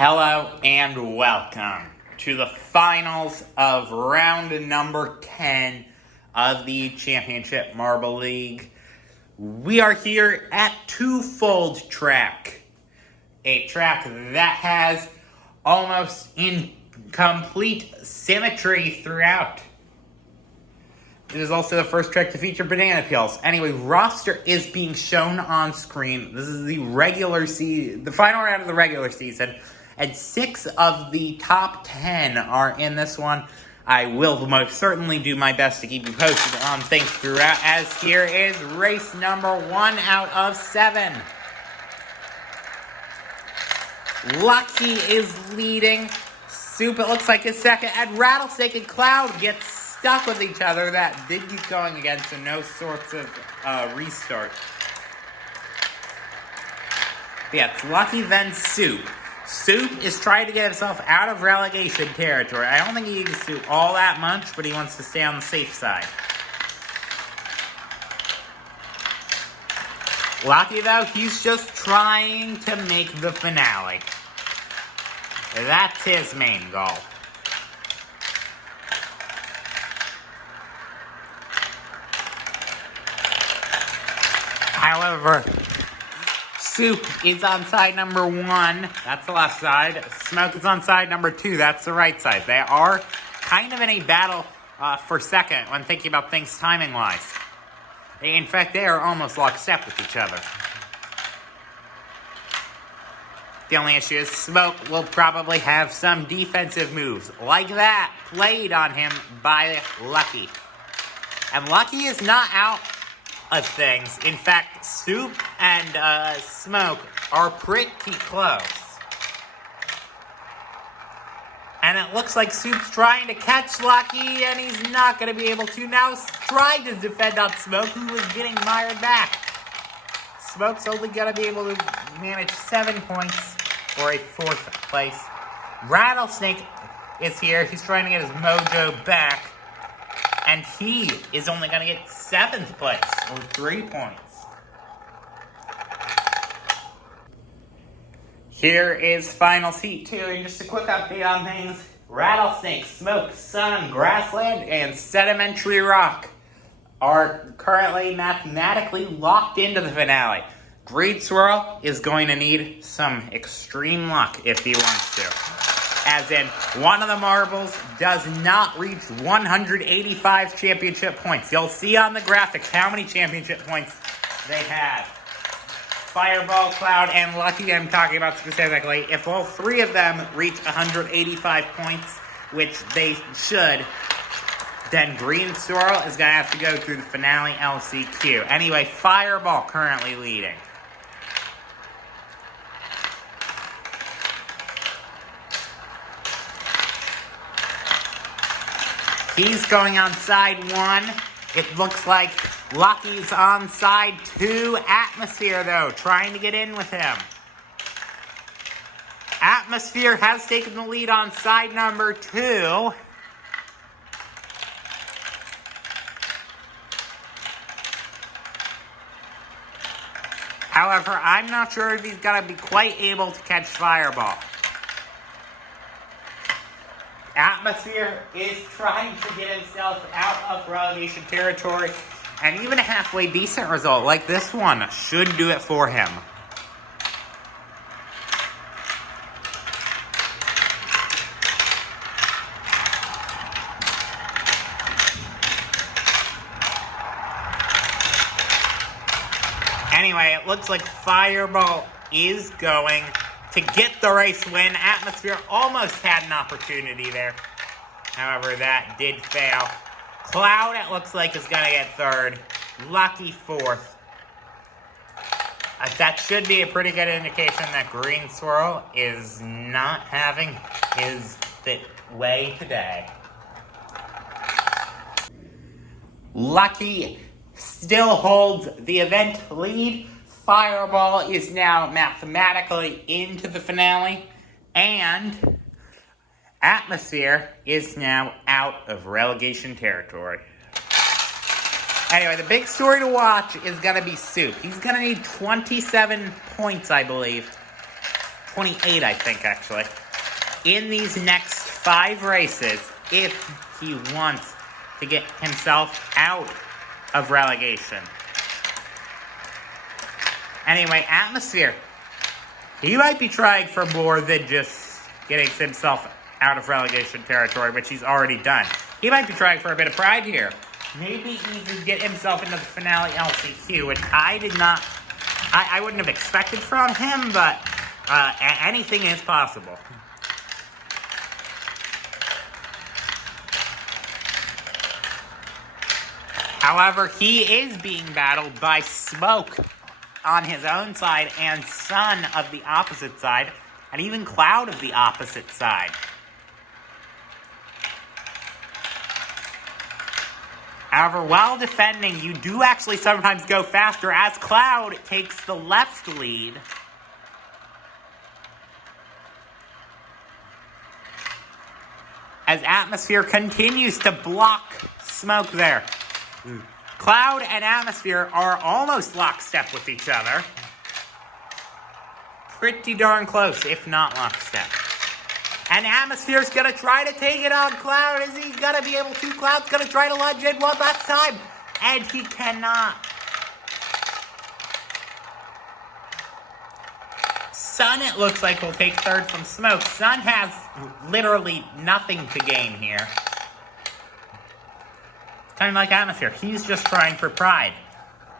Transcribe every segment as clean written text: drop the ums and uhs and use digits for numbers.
Hello and welcome to the finals of round number 10 of the Championship Marble League. We are here at Twofold Track, a track that has almost incomplete symmetry throughout. It is also the first track to feature banana peels. Anyway, roster is being shown on screen. This is the final round of the regular season, and 6 of the top 10 are in this one. I will most certainly do my best to keep you posted on things throughout, as here is race number 1 out of 7. Lucky is leading. Soup, it looks like, is second, and Rattlesnake and Cloud get stuck with each other. That did keep going again, so no sorts of restart. Yeah, it's Lucky, then Soup. Soup is trying to get himself out of relegation territory. I don't think he needs to do all that much, but he wants to stay on the safe side. Lucky, though, he's just trying to make the finale. That's his main goal. However, Soup is on side number 1. That's the left side. Smoke is on side number 2. That's the right side. They are kind of in a battle for second when thinking about things timing-wise. In fact, they are almost lockstep with each other. The only issue is Smoke will probably have some defensive moves like that played on him by Lucky. And Lucky is not out of things. In fact, Soup and Smoke are pretty close. And it looks like Soup's trying to catch Lucky, and he's not going to be able to. Now trying to defend on Smoke, who was getting mired back. Smoke's only going to be able to manage 7 points for a 4th place. Rattlesnake is here. He's trying to get his mojo back. And he is only going to get 7th place, or 3 points. Here is Finals Heat 2, and just a quick update on things. Rattlesnake, Smoke, Sun, Grassland, and Sedimentary Rock are currently mathematically locked into the finale. Greed Swirl is going to need some extreme luck if he wants to. As in, one of the marbles does not reach 185 championship points. You'll see on the graphics how many championship points they have. Fireball, Cloud, and Lucky, I'm talking about specifically. If all 3 of them reach 185 points, which they should, then Green Swirl is going to have to go through the finale LCQ. Anyway, Fireball currently leading. He's going on side 1. It looks like Lucky's on side 2. Atmosphere, though, trying to get in with him. Atmosphere has taken the lead on side number 2. However, I'm not sure if he's going to be quite able to catch Fireball. Atmosphere is trying to get himself out of relegation territory, and even a halfway decent result like this one should do it for him. Anyway, it looks like Fireball is going to get the race win. Atmosphere almost had an opportunity there. However, that did fail. Cloud, it looks like, is going to get 3rd. Lucky 4th. That should be a pretty good indication that Green Swirl is not having his way today. Lucky still holds the event lead. Fireball is now mathematically into the finale, and Atmosphere is now out of relegation territory. Anyway, the big story to watch is going to be Soup. He's going to need 27 points, I believe, 28, I think, actually. In these next 5 races, if he wants to get himself out of relegation. Anyway, Atmosphere. He might be trying for more than just getting himself out of relegation territory, which he's already done. He might be trying for a bit of pride here. Maybe he could get himself into the finale LCQ, which I wouldn't have expected from him, but anything is possible. However, he is being battled by Smoke on his own side and Sun of the opposite side, and even Cloud of the opposite side. However, while defending, you do actually sometimes go faster as Cloud takes the left lead. As Atmosphere continues to block Smoke there. Cloud and Atmosphere are almost lockstep with each other. Pretty darn close, if not lockstep. And Atmosphere's gonna try to take it on Cloud. Is he gonna be able to? Cloud's gonna try to lunge in one last time. And he cannot. Sun, it looks like, will take third from Smoke. Sun has literally nothing to gain here. Kind of like Atmosphere. He's just trying for pride.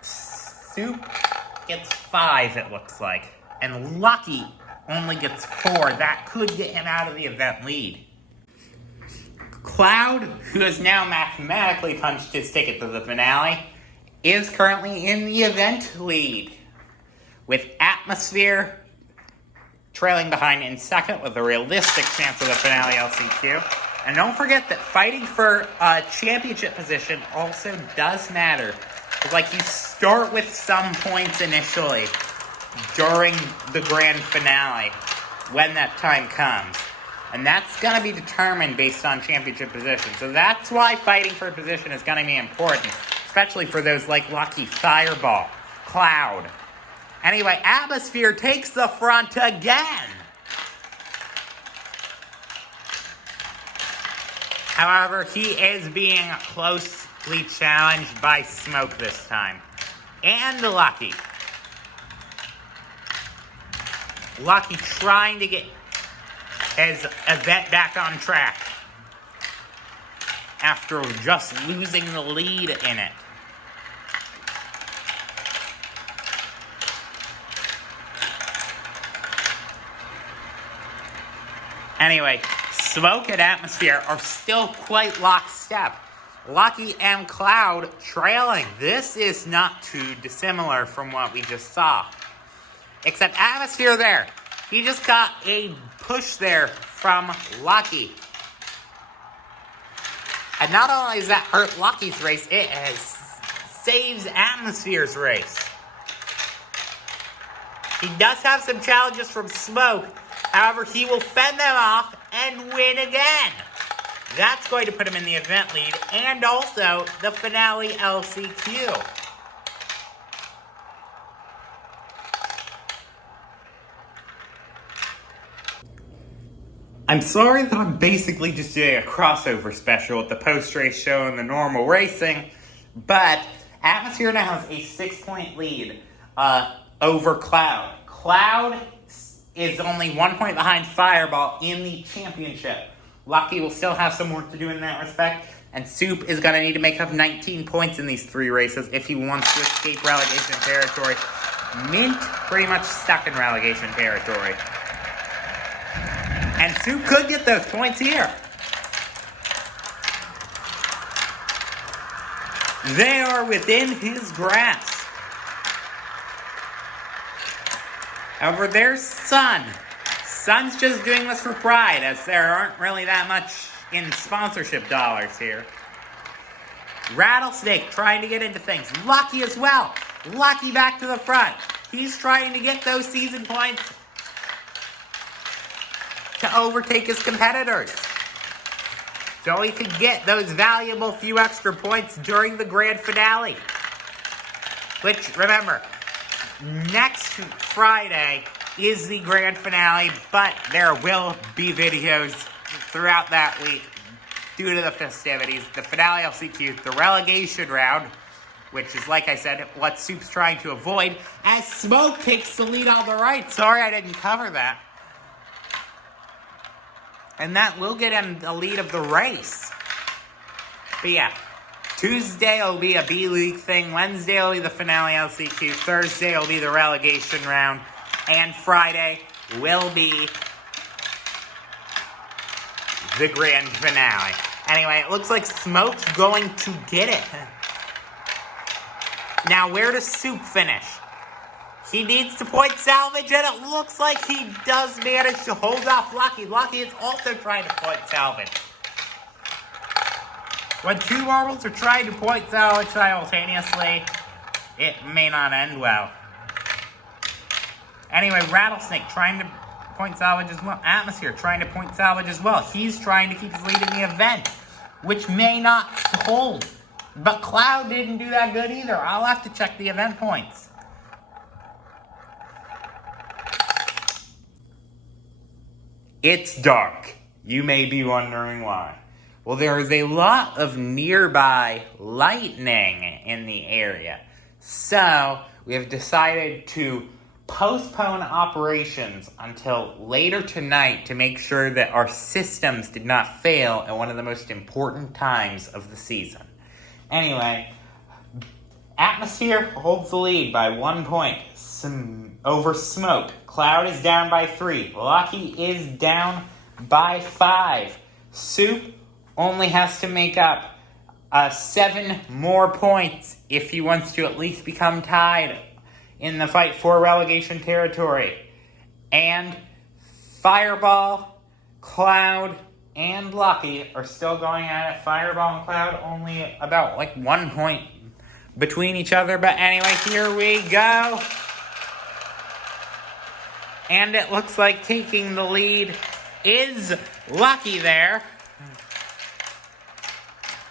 Soup gets 5, it looks like. And Lucky only gets 4. That could get him out of the event lead. Cloud, who has now mathematically punched his ticket to the finale, is currently in the event lead, with Atmosphere trailing behind in second with a realistic chance of the finale LCQ. And don't forget that fighting for a championship position also does matter. It's like you start with some points initially during the grand finale when that time comes. And that's going to be determined based on championship position. So that's why fighting for a position is going to be important, especially for those like Lucky, Fireball, Cloud. Anyway, Atmosphere takes the front again. However, he is being closely challenged by Smoke this time. And Lucky. Lucky trying to get his event back on track after just losing the lead in it. Anyway, Smoke and Atmosphere are still quite lockstep. Lucky and Cloud trailing. This is not too dissimilar from what we just saw. Except Atmosphere there. He just got a push there from Lucky. And not only does that hurt Lucky's race, it saves Atmosphere's race. He does have some challenges from Smoke. However, he will fend them off and win again. That's going to put him in the event lead and also the finale LCQ. I'm sorry that I'm basically just doing a crossover special with the post-race show and the normal racing, but Atmosphere now has a 6-point lead over Cloud. Cloud is only 1 point behind Fireball in the championship. Lucky will still have some work to do in that respect, and Soup is going to need to make up 19 points in these 3 races if he wants to escape relegation territory. Mint pretty much stuck in relegation territory. And Soup could get those points here. They are within his grasp. However, there's Sun. Sun's just doing this for pride, as there aren't really that much in sponsorship dollars here. Rattlesnake trying to get into things. Lucky as well. Lucky back to the front. He's trying to get those season points to overtake his competitors, so he could get those valuable few extra points during the grand finale. Which, remember, next Friday is the grand finale, but there will be videos throughout that week due to the festivities. The finale LCQ, the relegation round, which is, like I said, what Soup's trying to avoid, as Smoke takes the lead on the right. Sorry I didn't cover that. And that will get him the lead of the race. But yeah, Tuesday will be a B-League thing. Wednesday will be the finale LCQ. Thursday will be the relegation round. And Friday will be the grand finale. Anyway, it looks like Smoke's going to get it. Now, where does Soup finish? He needs to point salvage, and it looks like he does manage to hold off Lucky. Lucky is also trying to point salvage. When two marbles are trying to point salvage simultaneously, it may not end well. Anyway, Rattlesnake trying to point salvage as well. Atmosphere trying to point salvage as well. He's trying to keep his lead in the event, which may not hold. But Cloud didn't do that good either. I'll have to check the event points. It's dark. You may be wondering why. Well, there is a lot of nearby lightning in the area. So, we have decided to postpone operations until later tonight to make sure that our systems did not fail at one of the most important times of the season. Anyway, Atmosphere holds the lead by 1 point over Smoke. Cloud is down by 3. Lucky is down by 5. Soup only has to make up 7 more points if he wants to at least become tied in the fight for relegation territory. And Fireball, Cloud, and Lucky are still going at it. Fireball and Cloud only about 1 point between each other. But anyway, here we go. And it looks like taking the lead is Lucky there.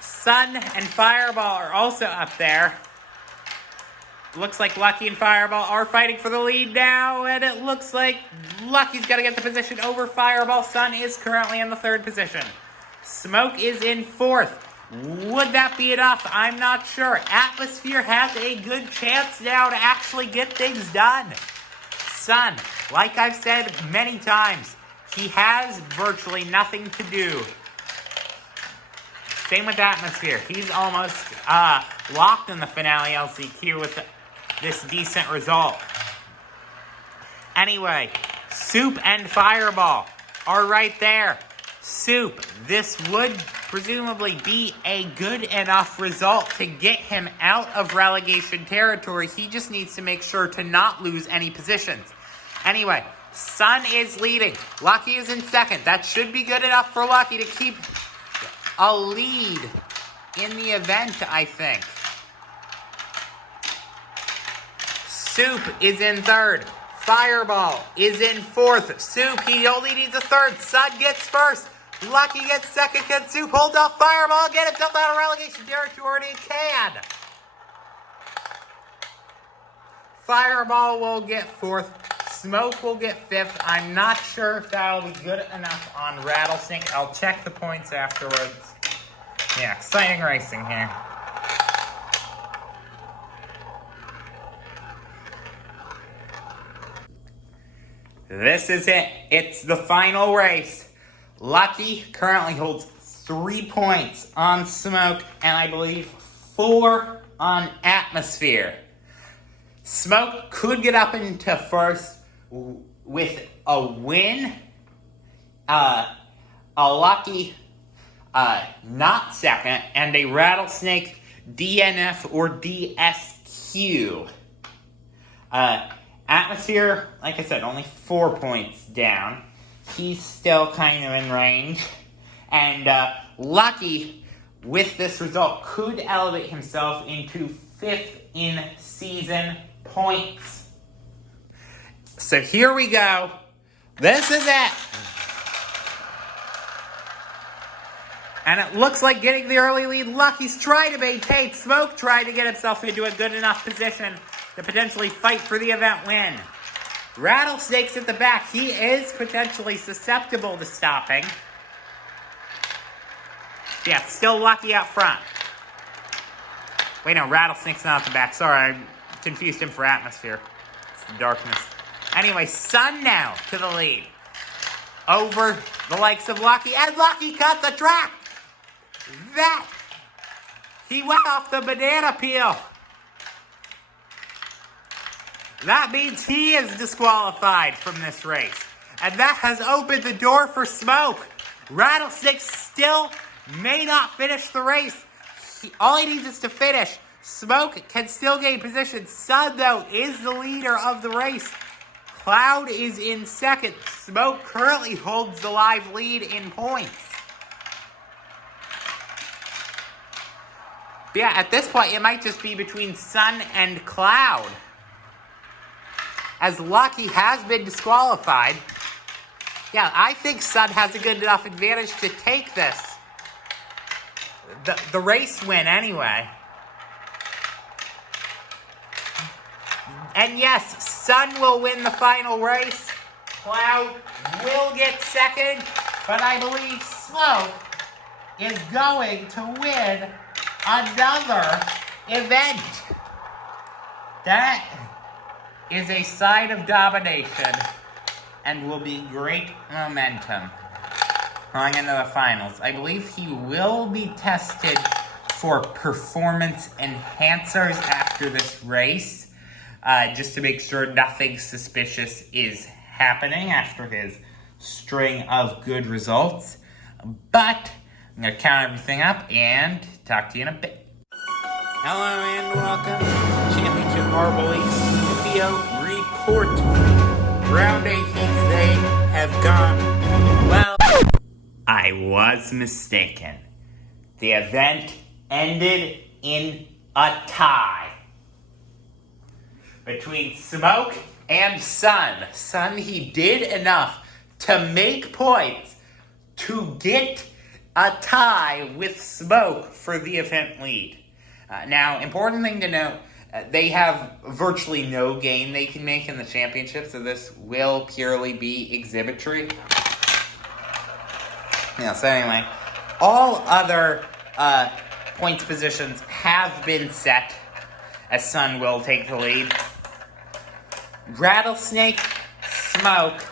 Sun and Fireball are also up there. Looks like Lucky and Fireball are fighting for the lead now, and it looks like Lucky's got to get the position over Fireball. Sun is currently in the 3rd position. Smoke is in 4th. Would that be enough? I'm not sure. Atmosphere has a good chance now to actually get things done. Sun, like I've said many times, he has virtually nothing to do. Same with Atmosphere. He's almost locked in the finale LCQ with this decent result. Anyway, Soup and Fireball are right there. Soup, this would presumably be a good enough result to get him out of relegation territory. He just needs to make sure to not lose any positions. Anyway, Sun is leading. Lucky is in 2nd. That should be good enough for Lucky to keep a lead in the event, I think. Soup is in 3rd. Fireball is in 4th. Soup, he only needs a 3rd. Sun gets 1st. Lucky gets 2nd. Can Soup hold off Fireball? Get himself out of relegation territory. He can. Fireball will get 4th. Smoke will get 5th. I'm not sure if that'll be good enough on Rattlesnake. I'll check the points afterwards. Yeah, exciting racing here. This is it. It's the final race. Lucky currently holds 3 points on Smoke, and I believe 4 on Atmosphere. Smoke could get up into 1st with a win. A Lucky not 2nd, and a Rattlesnake DNF or DSQ. Atmosphere, like I said, only 4 points down. He's still kind of in range. And Lucky, with this result, could elevate himself into 5th in season points. So here we go. This is it. And it looks like getting the early lead. Lucky's trying to maintain. Smoke tried to get himself into a good enough position to potentially fight for the event win. Rattlesnake's at the back. He is potentially susceptible to stopping. Yeah, still Lucky out front. Wait, no, Rattlesnake's not at the back. Sorry, I confused him for Atmosphere. It's the darkness. Anyway, Sun now to the lead. Over the likes of Lucky. And Lucky cut the track! He went off the banana peel. That means he is disqualified from this race. And that has opened the door for Smoke. Rattlesnake still may not finish the race. All he needs is to finish. Smoke can still gain position. Sun, though, is the leader of the race. Cloud is in second. Smoke currently holds the live lead in points. But yeah, at this point, it might just be between Sun and Cloud, as Lucky has been disqualified. Yeah, I think Sun has a good enough advantage to take this. The race win anyway. And yes, Sun will win the final race. Cloud will get second, but I believe Smoke is going to win another event. That is a sign of domination and will be great momentum going into the finals. I believe he will be tested for performance enhancers after this race, just to make sure nothing suspicious is happening after his string of good results. But I'm going to count everything up and talk to you in a bit. Hello and welcome to Championship Marble League Studio Report. Round 8 heats, they have gone well. I was mistaken. The event ended in a tie between Smoke and Sun. Sun, he did enough to make points to get a tie with Smoke for the event lead. Now, important thing to note, they have virtually no gain they can make in the championship, so this will purely be exhibitory. Yeah, so anyway, all other points positions have been set, as Sun will take the lead. Rattlesnake, Smoke,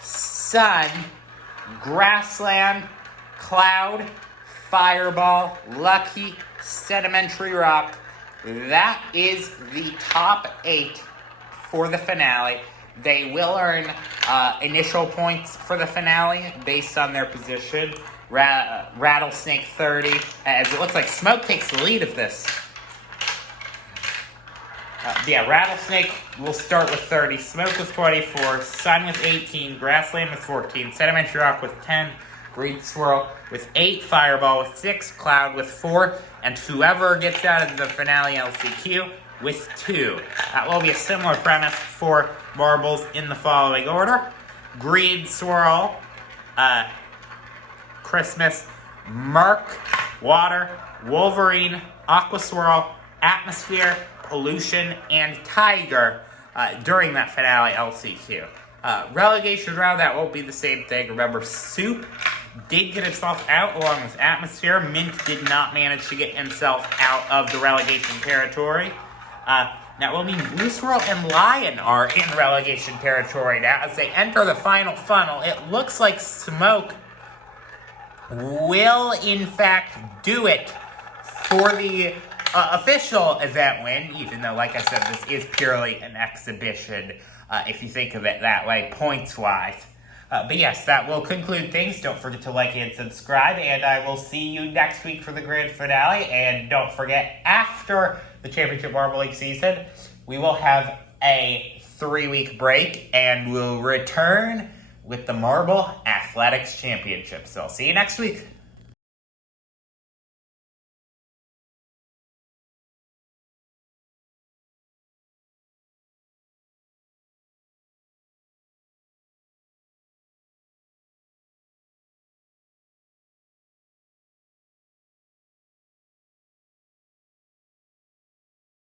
Sun, Grassland, Cloud, Fireball, Lucky, Sedimentary Rock. That is the top 8 for the finale. They will earn initial points for the finale based on their position. Rattlesnake 30, as it looks like Smoke takes the lead of this. Rattlesnake will start with 30, Smoke with 24, Sun with 18, Grassland with 14, Sedimentary Rock with 10, Green Swirl with 8, Fireball with 6, Cloud with 4, and whoever gets out of the finale LCQ with 2. That will be a similar premise for marbles in the following order: Green Swirl, Christmas, Mark, Water, Wolverine, Aqua Swirl, Atmosphere, Pollution, and Tiger during that finale LCQ. Relegation round, that won't be the same thing. Remember, Soup did get himself out along with Atmosphere. Mint did not manage to get himself out of the relegation territory. Now, will mean Blue Swirl and Lion are in relegation territory now as they enter the final funnel. It looks like Smoke will, in fact, do it for the official event win, even though, like I said, this is purely an exhibition, if you think of it that way, points-wise. But yes, that will conclude things. Don't forget to like and subscribe, and I will see you next week for the grand finale. And don't forget, after the Championship Marble League season, we will have a 3-week break, and we'll return with the Marble Athletics Championship. So I'll see you next week.